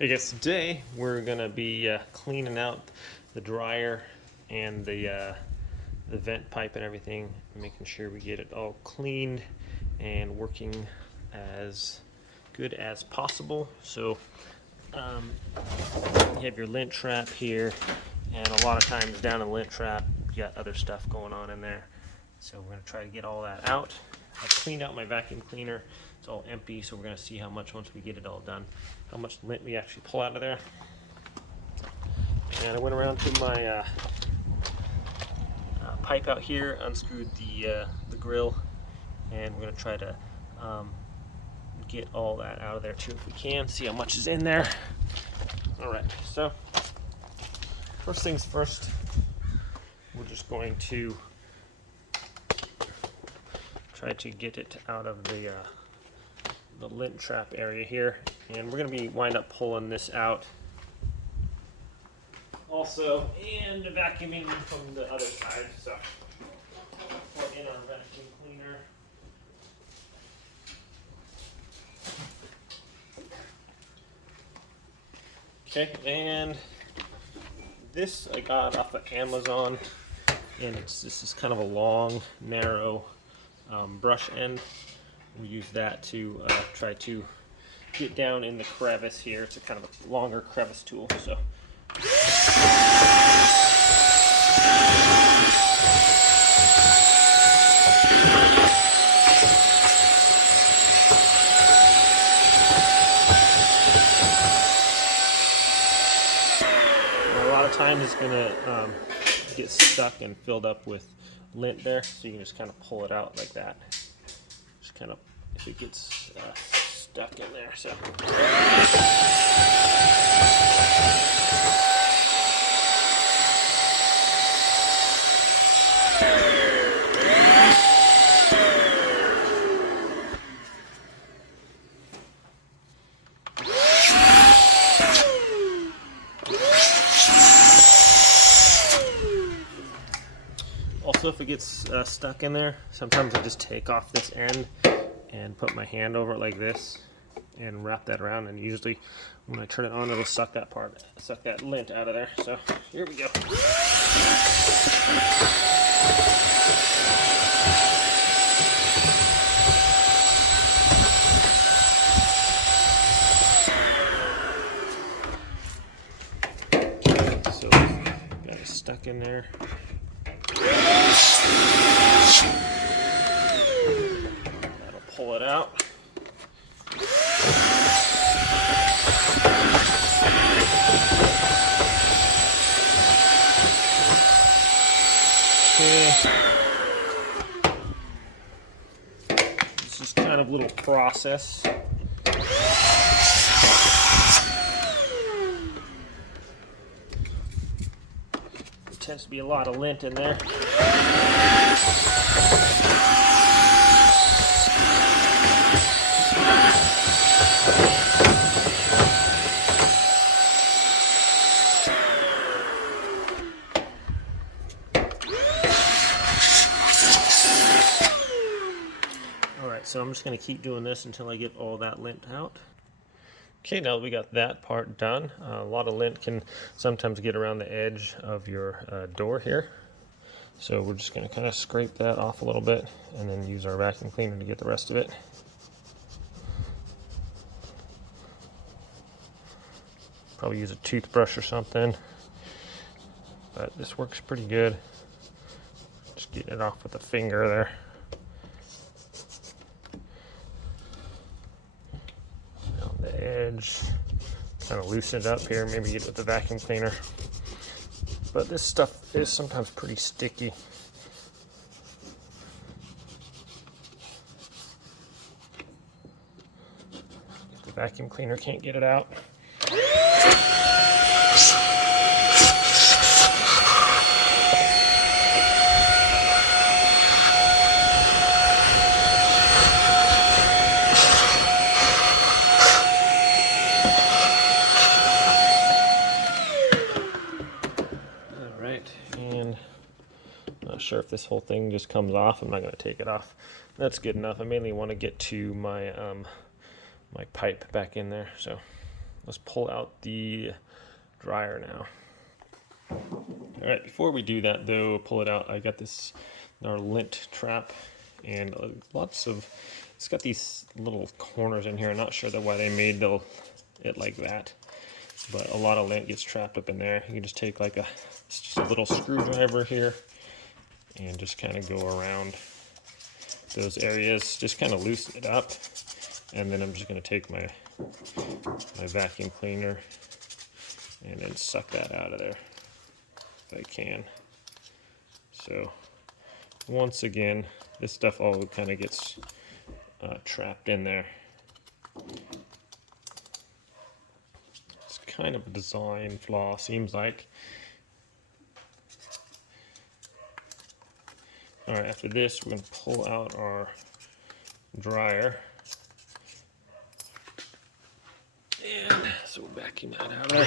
I guess today we're gonna be cleaning out the dryer and the vent pipe and everything, making sure we get it all cleaned and working as good as possible. So you have your lint trap here, and a lot of times down in the lint trap you got other stuff going on in there. So we're gonna try to get all that out. I've cleaned out my vacuum cleaner. It's all empty, so we're gonna see how much, once we get it all done, how much lint we actually pull out of there. And I went around to my pipe out here, unscrewed the grill, and we're gonna try to get all that out of there too if we can. See how much is in there. All right, so first things first, we're just going to try to get it out of the lint trap area here, and we're going to be wind up pulling this out also, and vacuuming from the other side. So plug in our vacuum cleaner. Okay, and this I got off of Amazon, and this is kind of a long, narrow brush end. We use that to try to get down in the crevice here. It's a kind of a longer crevice tool. So a lot of times it's gonna get stuck and filled up with lint there, so you can just kind of pull it out like that. Just kind of, if it gets stuck in there. So also, if it gets stuck in there, sometimes I just take off this end and put my hand over it like this and wrap that around, and usually when I turn it on, it'll suck that lint out of there. So here we go. So got it stuck in there. That'll pull it out. Okay. This is kind of a little process. There tends to be a lot of lint in there. So I'm just going to keep doing this until I get all that lint out. Okay, now that we got that part done, a lot of lint can sometimes get around the edge of your door here. So we're just going to kind of scrape that off a little bit and then use our vacuum cleaner to get the rest of it. Probably use a toothbrush or something, but this works pretty good. Just getting it off with a finger there. The edge, kind of loosen it up here, maybe get it with the vacuum cleaner. But this stuff is sometimes pretty sticky. The vacuum cleaner can't get it out. And I'm not sure if this whole thing just comes off. I'm not going to take it off. That's good enough. I mainly want to get to my my pipe back in there. So let's pull out the dryer now. All right, before we do that though, pull it out, I got this, our lint trap, and it's got these little corners in here. I'm not sure why they made it like that, but a lot of lint gets trapped up in there. You can just take like just a little screwdriver here and just kind of go around those areas, just kind of loosen it up. And then I'm just going to take my vacuum cleaner and then suck that out of there if I can. So once again, this stuff all kind of gets trapped in there. It's kind of a design flaw, seems like. All right, after this, we're going to pull out our dryer. And so we'll vacuum that out of there.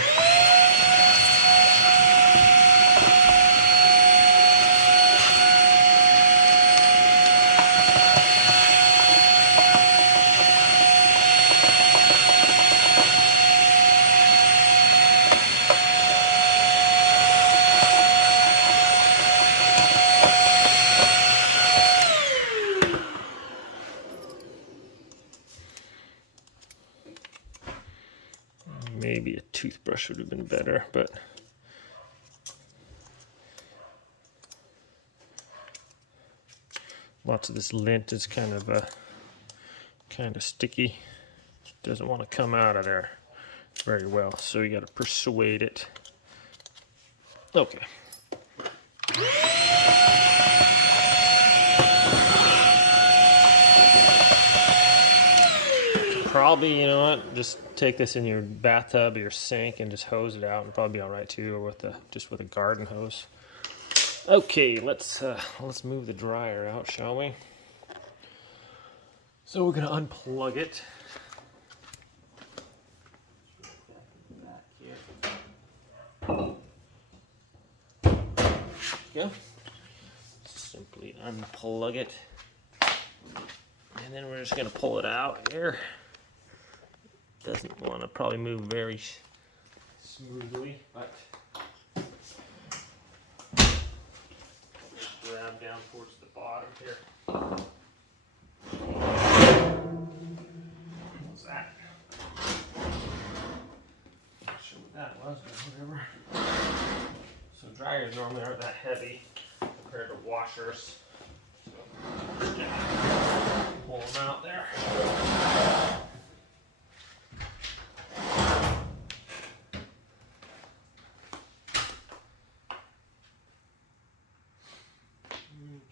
Maybe a toothbrush would have been better, but lots of this lint is kind of sticky. Doesn't want to come out of there very well, so you got to persuade it. Okay. Probably, you know what, just take this in your bathtub or your sink and just hose it out, and probably be all right too, or with a garden hose. Okay, let's move the dryer out, shall we? So we're gonna unplug it. Go. Simply unplug it, and then we're just gonna pull it out here. Doesn't want to probably move very smoothly, but just grab down towards the bottom here. What's that? Not sure what that was, but whatever. So dryers normally aren't that heavy compared to washers. So yeah, pull them out there.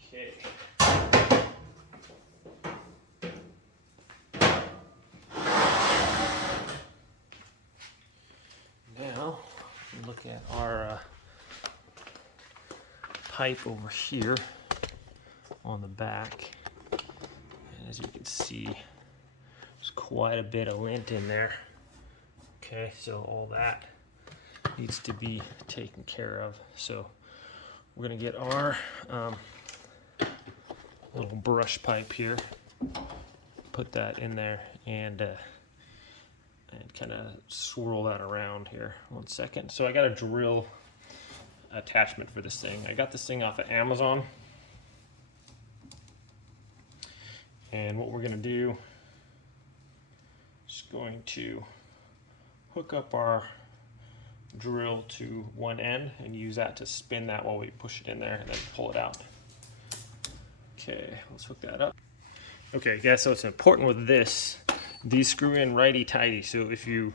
Okay. Now, look at our pipe over here on the back. And as you can see, there's quite a bit of lint in there. Okay, so all that needs to be taken care of. So we're going to get our little brush pipe here, put that in there, and kind of swirl that around here. 1 second. So I got a drill attachment for this thing. I got this thing off of Amazon. And what we're going to do is going to hook up our drill to one end and use that to spin that while we push it in there and then pull it out. Okay, let's hook that up. Okay, guys, so it's important with this, these screw in righty-tighty. So if you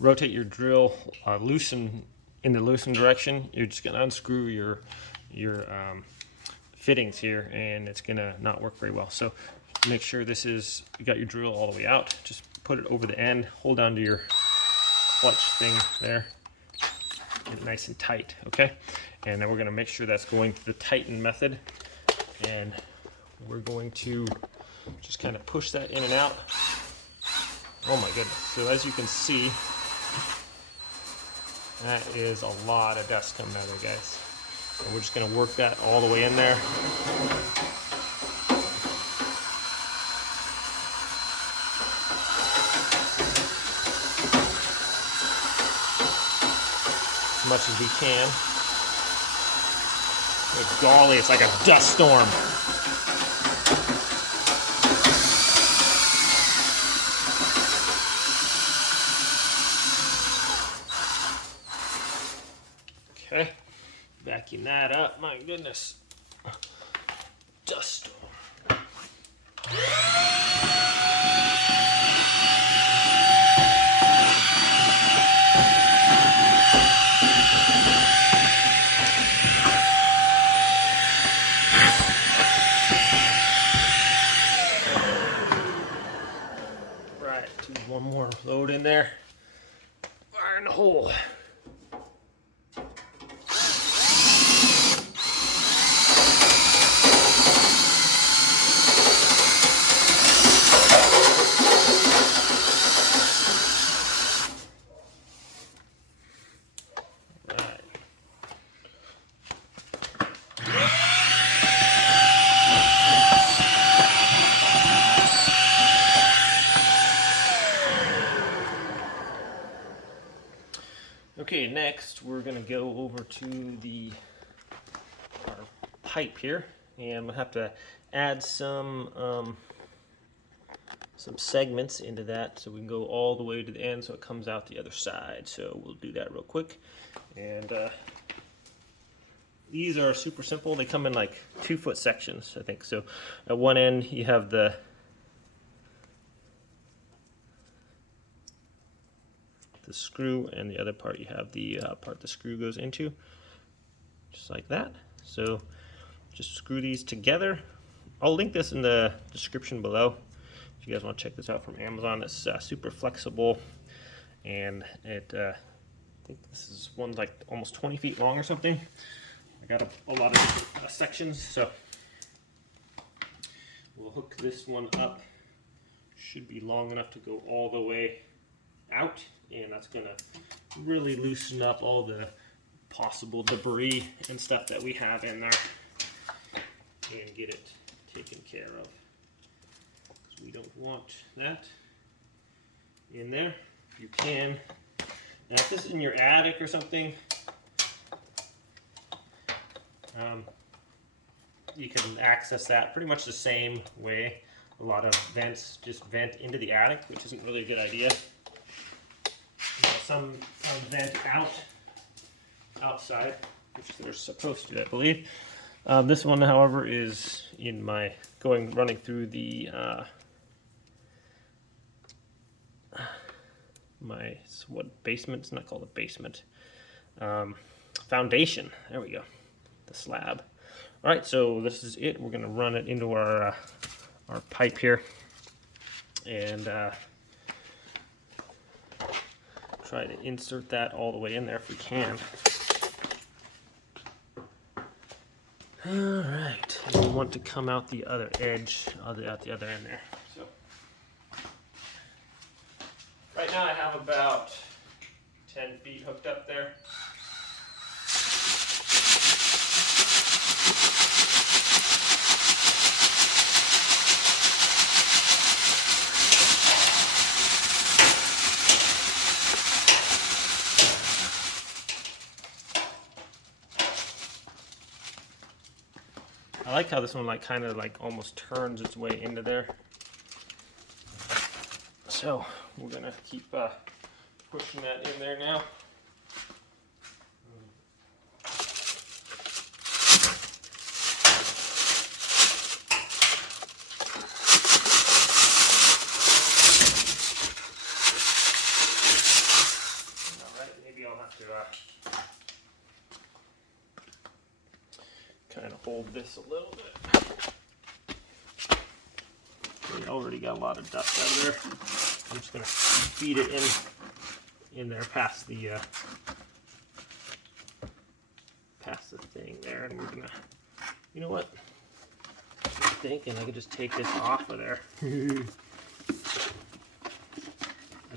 rotate your drill in the loosen direction, you're just gonna unscrew your fittings here, and it's gonna not work very well. So make sure you got your drill all the way out. Just put it over the end, hold down to your clutch thing there, get it nice and tight, okay? And then we're gonna make sure that's going through the tighten method, and we're going to just kind of push that in and out. Oh my goodness. So as you can see, that is a lot of dust coming out of there, guys. And we're just gonna work that all the way in there. much as we can. Good golly, it's like a dust storm. Okay, vacuum that up. My goodness. Dust storm. Right, do one more load in there. Fire in the hole. Okay, next we're going to go over to our pipe here, and we'll have to add some segments into that so we can go all the way to the end so it comes out the other side. So we'll do that real quick. And these are super simple. They come in like 2-foot sections, I think. So at one end you have the screw, and the other part you have the part the screw goes into, just like that. So just screw these together. I'll link this in the description below if you guys want to check this out from Amazon. It's super flexible, and it I think this is one's like almost 20 feet long or something. I got a lot of different sections, so we'll hook this one up. Should be long enough to go all the way out, and that's going to really loosen up all the possible debris and stuff that we have in there and get it taken care of, because we don't want that in there. If you can, now if this is in your attic or something, you can access that pretty much the same way. A lot of vents just vent into the attic, which isn't really a good idea. Some vent outside, which they're supposed to, I believe. This one, however, is in my running through the my basement. It's not called a basement. Foundation. There we go. The slab. All right, so this is it. We're gonna run it into our pipe here, and try to insert that all the way in there if we can. All right, and we want to come out the other edge, out the other end there. So right now I have about 10 feet hooked up there. I like how this one kind of almost turns its way into there. So we're gonna keep pushing that in there now. All right, maybe I'll have to kind of hold this a little bit. We already got a lot of dust out of there. I'm just going to feed it in there past the thing there, and we're gonna, you know what? I'm thinking I could just take this off of there. I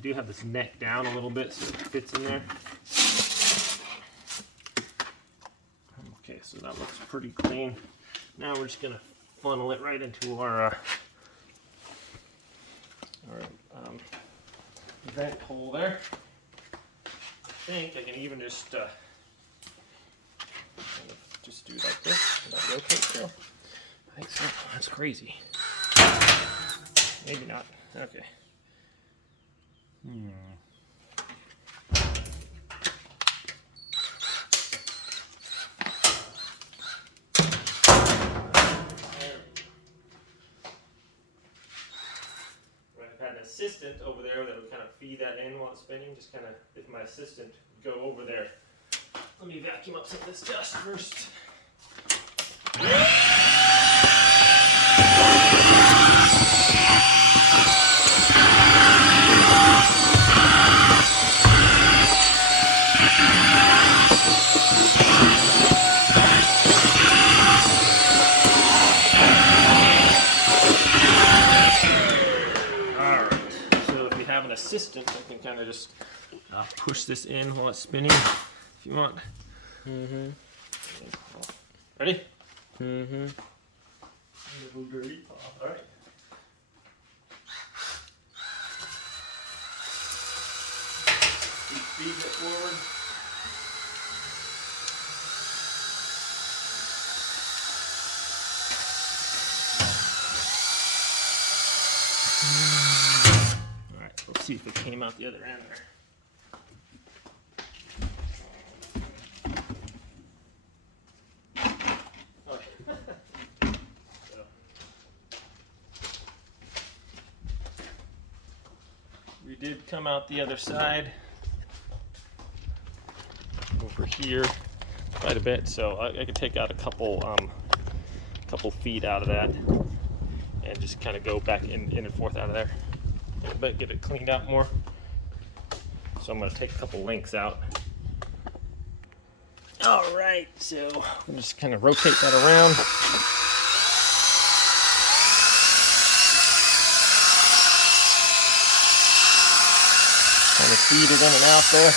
do have this neck down a little bit so it fits in there. Okay, so that looks pretty clean. Now we're just gonna funnel it right into our vent hole there. I think I can even just do like this. Will that rotate still? I think so. That's crazy. Maybe not. Okay. I've had an assistant over there that would kind of feed that in while it's spinning. Just kind of, if my assistant would go over there. Let me vacuum up some of this dust first. Assistant, I can kind of just push this in while it's spinning if you want. Ready? Dirty. All right. Keep feeding it forward. Let's see if it came out the other end there. Okay. So. We did come out the other side over here quite a bit, so I could take out a couple feet out of that and just kind of go back in and forth out of there. But get it cleaned out more. So I'm going to take a couple links out. All right, so we'll just kind of rotate that around. Kind of feed it in and out there.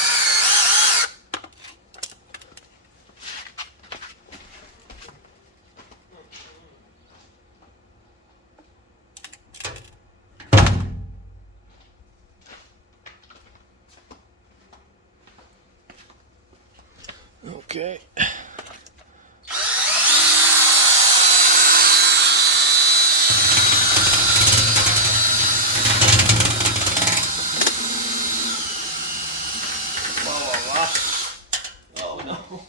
Okay. Oh no.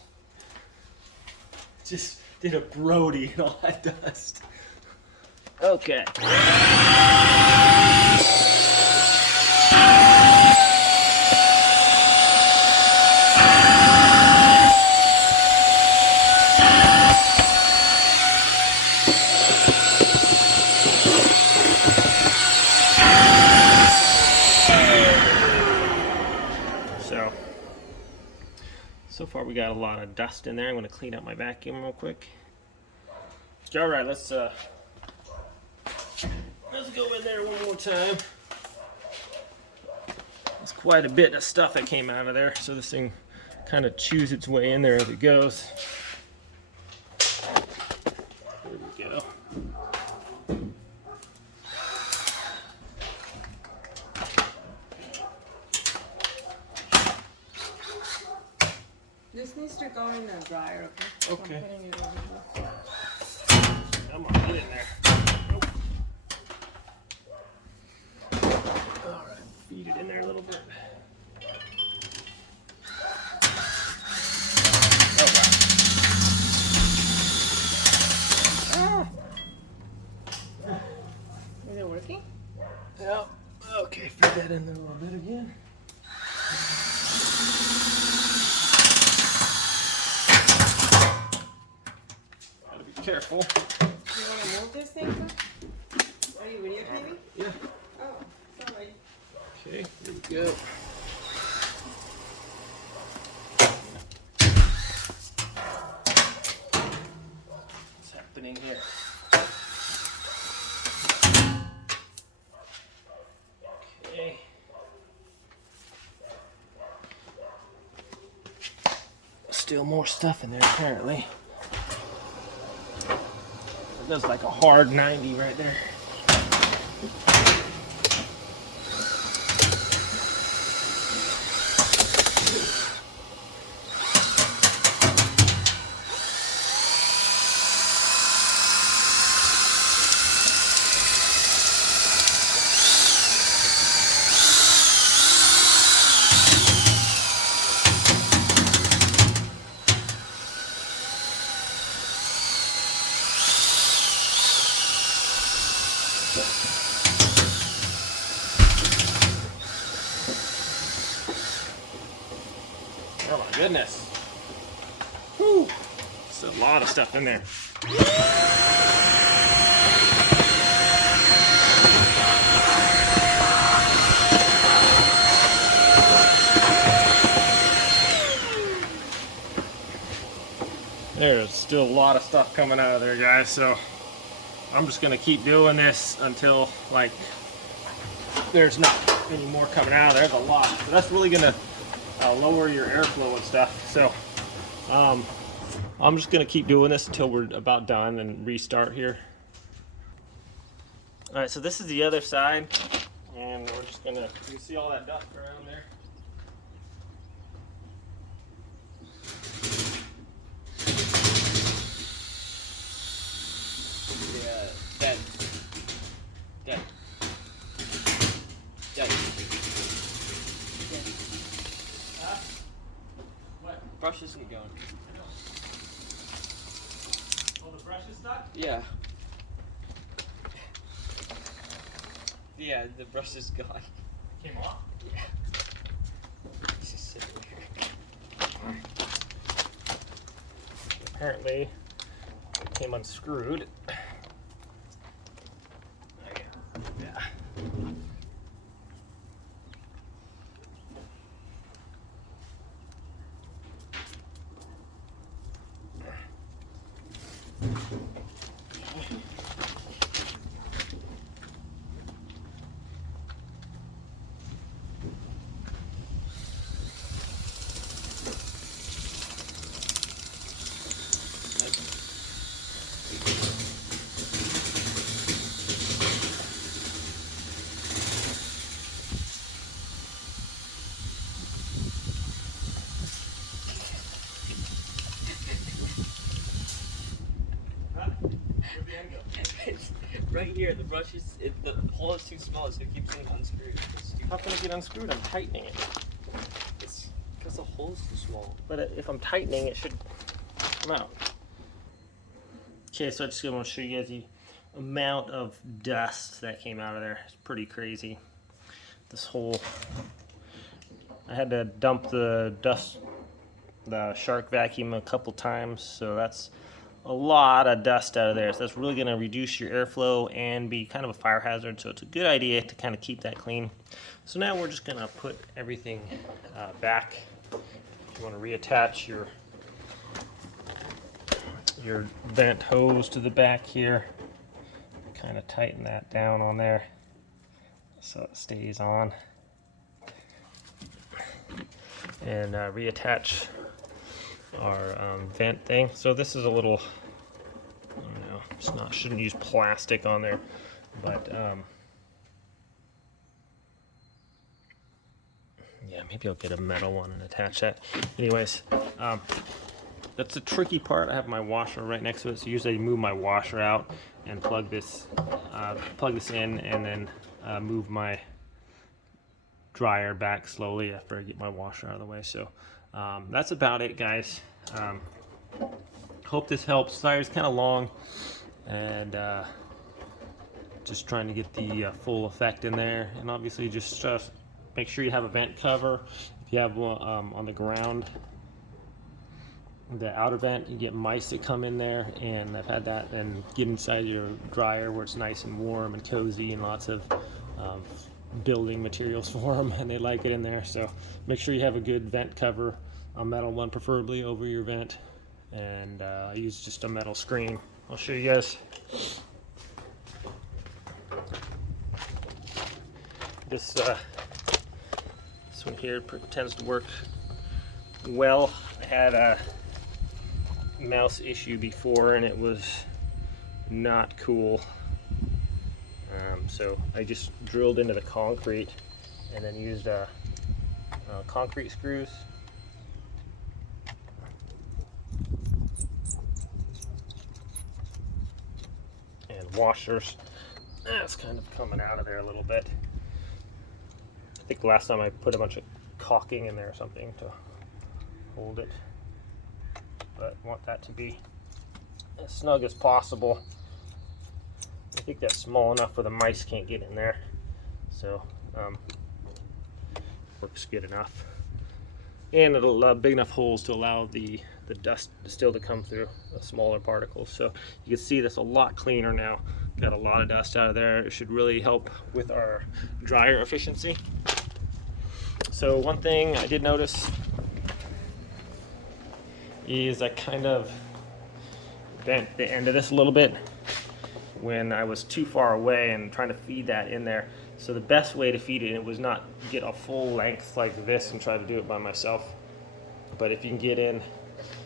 Just did a Brody and all that dust. Okay. So far we got a lot of dust in there. I'm going to clean up my vacuum real quick. All right, let's go in there one more time. There's quite a bit of stuff that came out of there, so this thing kind of chews its way in there as it goes. There we go. This needs to go in the dryer, okay? Okay. I'm putting it over here. Come on, get in there. Nope. All right, feed it in there a little bit. Oh, wow. Is it working? Yep. Okay, feed that in there a little bit again. Careful. You want to move this thing? Are you videotaping? Yeah. Oh, sorry. Okay, here we go. What's happening here? Okay. Still more stuff in there apparently. That's like a hard 90 right there. Oh my goodness. Whew. There's a lot of stuff in there. There's still a lot of stuff coming out of there, guys, so I'm just gonna keep doing this until like there's not any more coming out of there. There's a lot, so that's really gonna lower your airflow and stuff. So I'm just gonna keep doing this until we're about done and restart here. All right, so this is the other side, and we're just gonna, you see all that dust around there? Brush isn't going. Oh, the brush is stuck? Yeah. Yeah, the brush is gone. Came off? Yeah. It's just sitting there. Apparently, it came unscrewed. Yeah. It's right here. The brush is, the hole is too small, so it keeps getting unscrewed. How can it get unscrewed? I'm tightening it. It's because the hole is too small. But if I'm tightening, it should come out. Okay, so I just want to show you guys the amount of dust that came out of there. It's pretty crazy. This whole, I had to dump the shark vacuum a couple times, so that's a lot of dust out of there. So that's really going to reduce your airflow and be kind of a fire hazard, so it's a good idea to kind of keep that clean. So now we're just going to put everything back. If you want to reattach your vent hose to the back here, kind of tighten that down on there so it stays on, and reattach our vent thing. So this is a little, I don't know, it's not, shouldn't use plastic on there, but yeah, maybe I'll get a metal one and attach that. Anyways, that's the tricky part. I have my washer right next to it, so usually I move my washer out and plug this in, and then move my dryer back slowly after I get my washer out of the way. So that's about it, guys. Hope this helps. Sorry, it's kind of long, and just trying to get the full effect in there. And obviously just make sure you have a vent cover. If you have one on the ground, the outer vent, you get mice that come in there, and I've had that, and get inside your dryer where it's nice and warm and cozy and lots of building materials for them, and they like it in there. So make sure you have a good vent cover, a metal one preferably over your vent, and I use just a metal screen. I'll show you guys. This one here tends to work well. I had a mouse issue before, and it was not cool. So I just drilled into the concrete and then used concrete screws. And washers. That's kind of coming out of there a little bit. I think last time I put a bunch of caulking in there or something to hold it, but I want that to be as snug as possible. I think that's small enough where the mice can't get in there, so works good enough. and it'll allow big enough holes to allow the dust still to come through, smaller particles. So you can see that's a lot cleaner now. Got a lot of dust out of there. It should really help with our dryer efficiency. So one thing I did notice is I kind of bent the end of this a little bit when I was too far away and trying to feed that in there. So the best way to feed it was not get a full length like this and try to do it by myself. But if you can get in,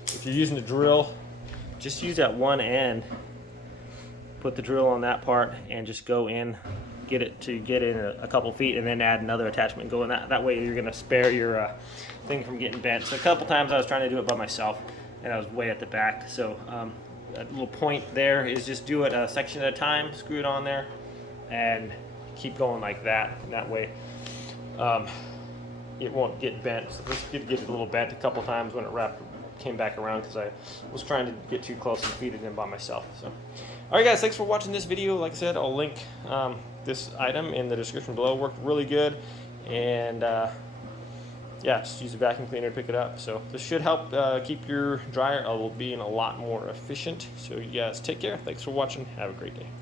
if you're using a drill, just use that one end, put the drill on that part and just go in, get in a couple feet, and then add another attachment and go in that way you're gonna spare your thing from getting bent. So a couple times I was trying to do it by myself and I was way at the back. So a little point there is just do it a section at a time, screw it on there, and keep going like that. That way it won't get bent. So this did get a little bent a couple times when it came back around because I was trying to get too close and feed it in by myself. So, all right, guys, thanks for watching this video. Like I said, I'll link this item in the description below. Worked really good, and yeah, just use a vacuum cleaner to pick it up. So this should help keep your dryer being a lot more efficient. So you guys take care. Thanks for watching. Have a great day.